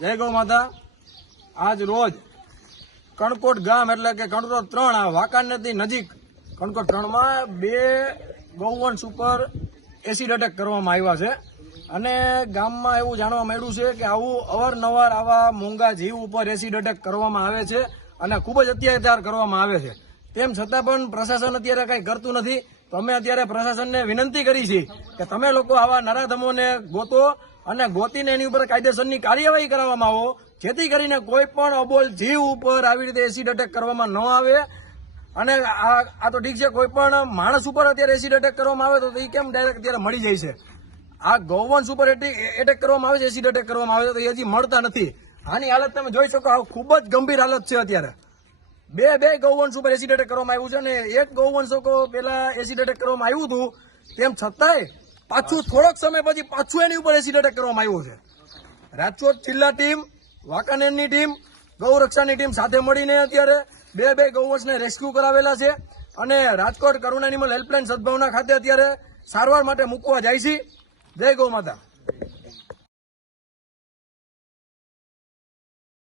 જય ગૌ માતા. આજ રોજ કણકોટ ગામ એટલે કે કણકોટ ત્રણ, આ વાંકાનેરથી નજીક કણકોટ ત્રણમાં બે ગૌવંશ ઉપર એસિડ અટેક કરવામાં આવ્યા છે. અને ગામમાં એવું જાણવા મળ્યું છે કે આવું અવારનવાર આવા મોંઘા જીવ ઉપર એસિડ અટેક કરવામાં આવે છે અને ખૂબ જ અત્યાચાર કરવામાં આવે છે. તેમ છતાં પણ પ્રશાસન અત્યારે કંઈ કરતું નથી. તો અમે અત્યારે પ્રશાસનને વિનંતી કરી છે કે તમે લોકો આવા નરાધમોને ગોતો અને ગોતીને એની ઉપર કાયદેસરની કાર્યવાહી કરવામાં આવો. જેથી કરીને કોઈ પણ અબોલ જીવ ઉપર આવી રીતે એસિડ અટેક કરવામાં ન આવે. અને આ તો ઠીક છે, કોઈ પણ માણસ ઉપર અત્યારે એસિડ અટેક કરવામાં આવે તો એ કેમ ડાયરેક્ટ અત્યારે મળી જાય છે? આ ગૌવંશ ઉપર એટેક કરવામાં આવે છે એસિડ અટેક કરવામાં આવે છે, તો એ હજી મળતા નથી. આની હાલત તમે જોઈ શકો, આ ખૂબ જ ગંભીર હાલત છે અત્યારે. બે બે ગૌવંશ ઉપર એસિડ અટેક કરવામાં આવ્યું છે અને એક ગૌવંશ લોકો પેલા એસિડ અટેક કરવામાં આવ્યું હતું. તેમ છતાંય પાછું થોડોક સમય પછી પાછું એની ઉપર એસિડ એટેક કરવામાં આવ્યું છે. રાજકોટ જિલ્લા ટીમ વાંકાનેરની ટીમ ગૌરક્ષાની ટીમ સાથે મળીને અત્યારે બે બે ગૌવંશને રેસ્ક્યુ કરાવેલા છે અને રાજકોટ કરુણ એનિમલ હેલ્પલાઇન સદભાવના ખાતે અત્યારે સારવાર માટે મૂકવા જાય છે. જય ગૌ માતા.